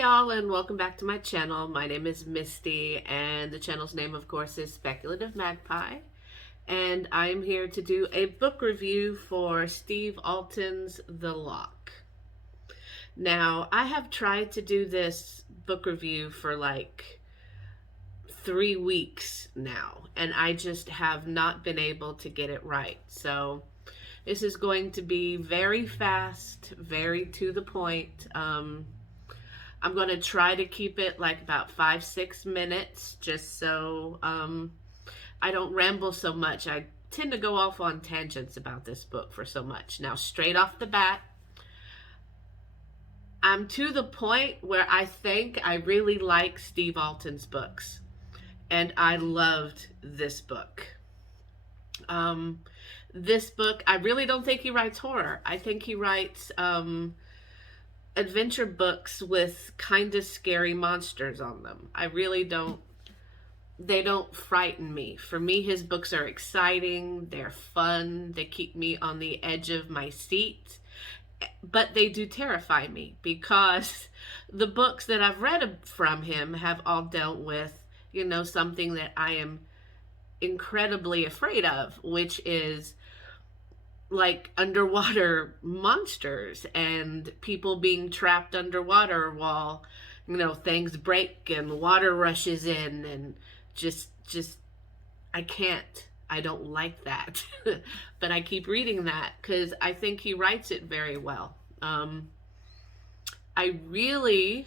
y'all, and welcome back to my channel. My name is Misty, and the channel's name, of course, is Speculative Magpie. And I'm here to do a book review for Steve Alten's The Loch. Now, I have tried to do this book review for like 3 weeks now, and I just have not been able to get it right. So this is going to be very fast, very to the point. I'm going to try to keep it like about 5-6 minutes just so I don't ramble so much. I tend to go off on tangents about this book for so much. Now, straight off the bat, I'm to the point where I think I really like Steve Alten's books, and I loved this book. This book, I really don't think he writes horror. I think he writes adventure books with kind of scary monsters on them. I really don't, they don't frighten me. For me, his books are exciting, they're fun, they keep me on the edge of my seat, but they do terrify me because the books that I've read from him have all dealt with, something that I am incredibly afraid of, which is like underwater monsters and people being trapped underwater while things break and water rushes in, and just I don't like that. But I keep reading that because I think he writes it very well. I really,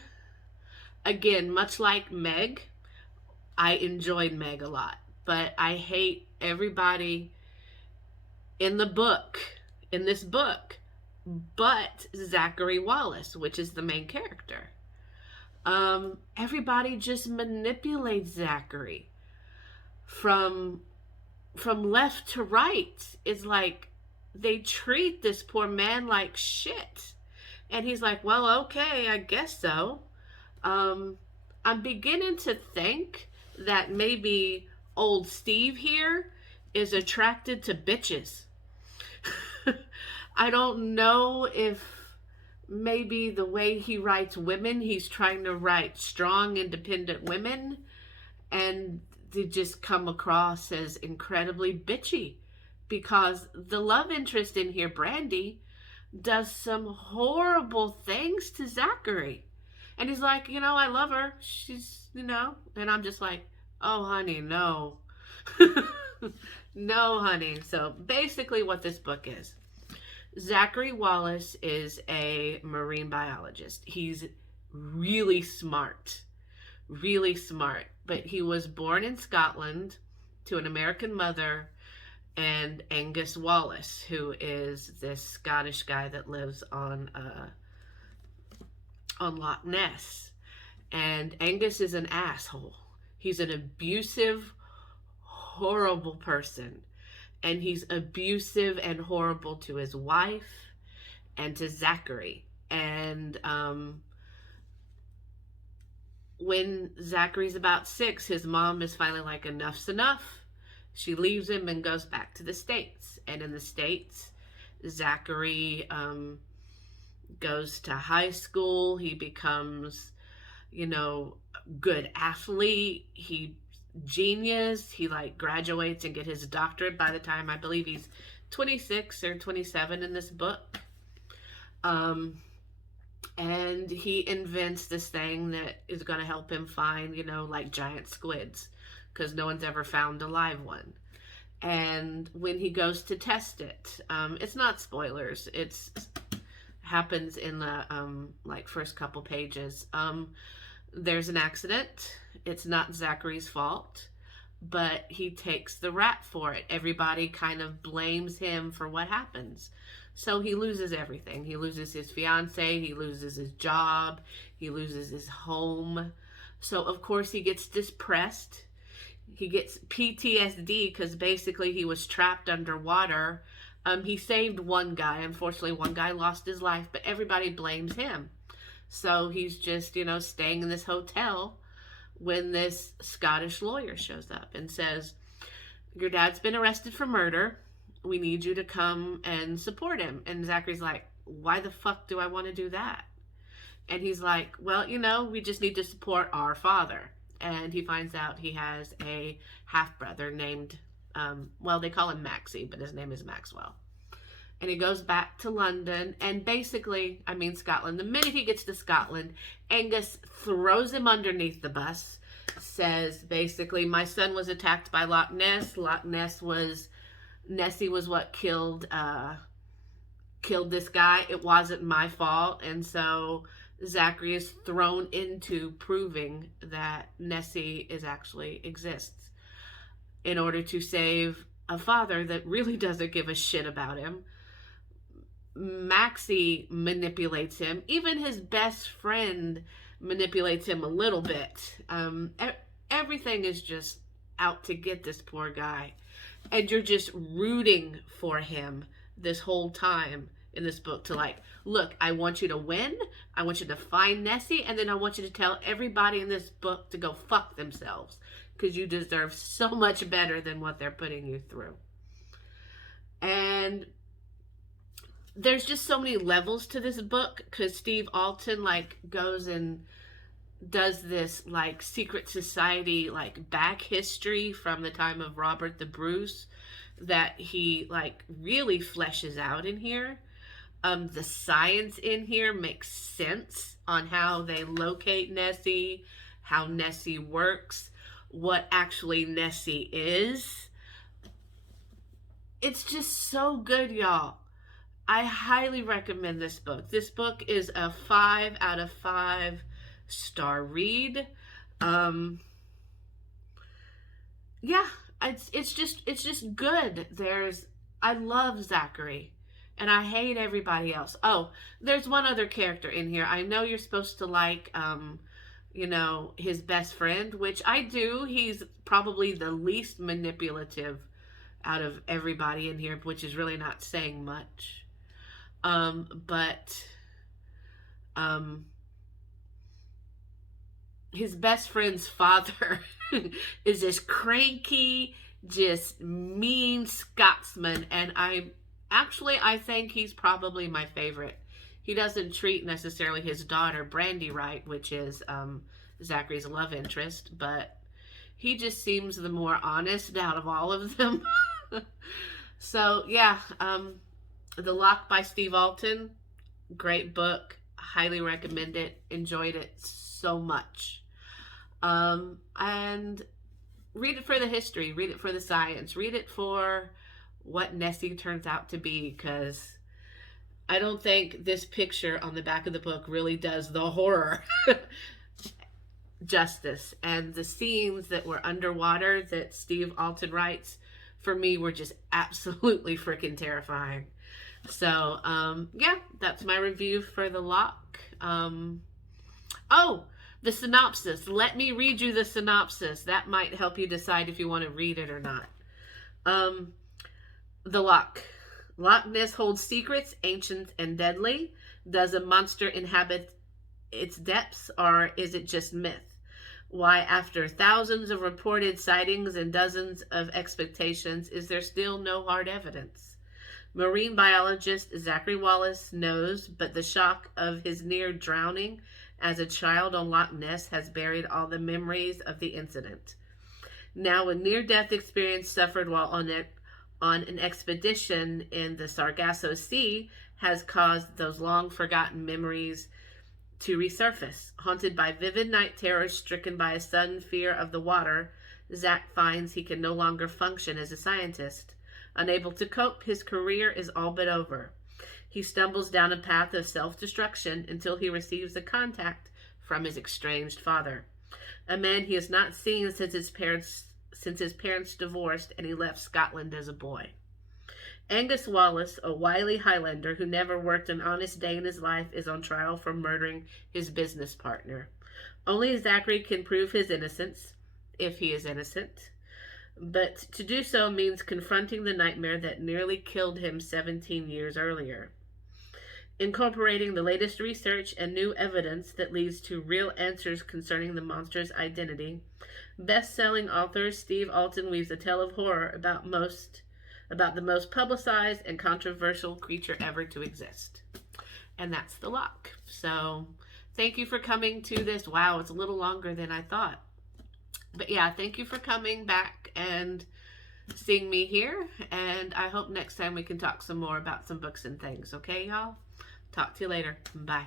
again, much like Meg, I enjoyed Meg a lot, but I hate everybody in this book, but Zachary Wallace, which is the main character. Everybody just manipulates Zachary from left to right. It's like they treat this poor man like shit. And he's like, well, okay, I guess so. I'm beginning to think that maybe old Steve here is attracted to bitches. I don't know if maybe the way he writes women, he's trying to write strong, independent women, and they just come across as incredibly bitchy because the love interest in here, Brandy, does some horrible things to Zachary. And he's like, I love her. She's, and I'm just like, oh, honey, no. No, honey. So basically what this book is, Zachary Wallace is a marine biologist. He's really smart, but he was born in Scotland to an American mother and Angus Wallace, who is this Scottish guy that lives on Loch Ness. And Angus is an asshole. He's an abusive, horrible person. And he's abusive and horrible to his wife and to Zachary. And when Zachary's about 6, his mom is finally like, enough's enough. She leaves him and goes back to the States. And in the States, Zachary goes to high school. He becomes, good athlete. He genius. He like graduates and get his doctorate by the time I believe he's 26 or 27 in this book. And he invents this thing that is going to help him find, like giant squids, because no one's ever found a live one. And when he goes to test it, it's not spoilers. It's happens in the like first couple pages. There's an accident. It's not Zachary's fault, but he takes the rap for it. Everybody kind of blames him for what happens. So he loses everything. He loses his fiance, he loses his job, he loses his home. So of course he gets depressed. He gets PTSD because basically he was trapped underwater. He saved one guy. Unfortunately, one guy lost his life, but everybody blames him. So he's just, staying in this hotel when this Scottish lawyer shows up and says, your dad's been arrested for murder. We need you to come and support him. And Zachary's like, why the fuck do I want to do that? And he's like, well, we just need to support our father. And he finds out he has a half brother named, well, they call him Maxie, but his name is Maxwell. And he goes back to London, and basically, Scotland. The minute he gets to Scotland, Angus throws him underneath the bus, says basically, my son was attacked by Loch Ness. Nessie was what killed this guy. It wasn't my fault. And so Zachary is thrown into proving that Nessie actually exists in order to save a father that really doesn't give a shit about him. Maxie manipulates him. Even his best friend manipulates him a little bit. Everything is just out to get this poor guy. And you're just rooting for him this whole time in this book to look, I want you to win. I want you to find Nessie. And then I want you to tell everybody in this book to go fuck themselves. Because you deserve so much better than what they're putting you through. And there's just so many levels to this book, because Steve Alten goes and does this secret society back history from the time of Robert the Bruce that he really fleshes out in here. The science in here makes sense on how they locate Nessie, how Nessie works, what actually Nessie is. It's just so good, y'all. I highly recommend this book. This book is a 5 out of 5 star read. Yeah, it's just good. I love Zachary, and I hate everybody else. Oh, there's one other character in here. I know you're supposed to like his best friend, which I do. He's probably the least manipulative out of everybody in here, which is really not saying much. But his best friend's father is this cranky, just mean Scotsman, and I think he's probably my favorite. He doesn't treat necessarily his daughter Brandy right, which is Zachary's love interest, but he just seems the more honest out of all of them. So yeah, The Loch by Steve Alten, great book, highly recommend it, enjoyed it so much. And read it for the history, read it for the science, read it for what Nessie turns out to be, because I don't think this picture on the back of the book really does the horror justice. And the scenes that were underwater that Steve Alten writes, for me, were just absolutely freaking terrifying. So, yeah, that's my review for The Loch. Oh, the synopsis. Let me read you the synopsis. That might help you decide if you want to read it or not. The Loch. Loch Ness holds secrets, ancient and deadly. Does a monster inhabit its depths, or is it just myth? Why, after thousands of reported sightings and dozens of expectations, is there still no hard evidence? Marine biologist Zachary Wallace knows, but the shock of his near drowning as a child on Loch Ness has buried all the memories of the incident. Now, a near-death experience suffered while on an expedition in the Sargasso Sea has caused those long-forgotten memories to resurface. Haunted by vivid night terrors, stricken by a sudden fear of the water, Zach finds he can no longer function as a scientist. Unable to cope, his career is all but over. He stumbles down a path of self-destruction until he receives a contact from his estranged father, a man he has not seen since his parents divorced and he left Scotland as a boy. Angus Wallace, a wily Highlander who never worked an honest day in his life, is on trial for murdering his business partner. Only Zachary can prove his innocence, if he is innocent, but to do so means confronting the nightmare that nearly killed him 17 years earlier. Incorporating the latest research and new evidence that leads to real answers concerning the monster's identity, best-selling author Steve Alten weaves a tale of horror about the most publicized and controversial creature ever to exist. And that's The Loch. So Thank you for coming to this. Wow, it's a little longer than I thought. But yeah, thank you for coming back and seeing me here. And I hope next time we can talk some more about some books and things. Okay, y'all? Talk to you later. Bye.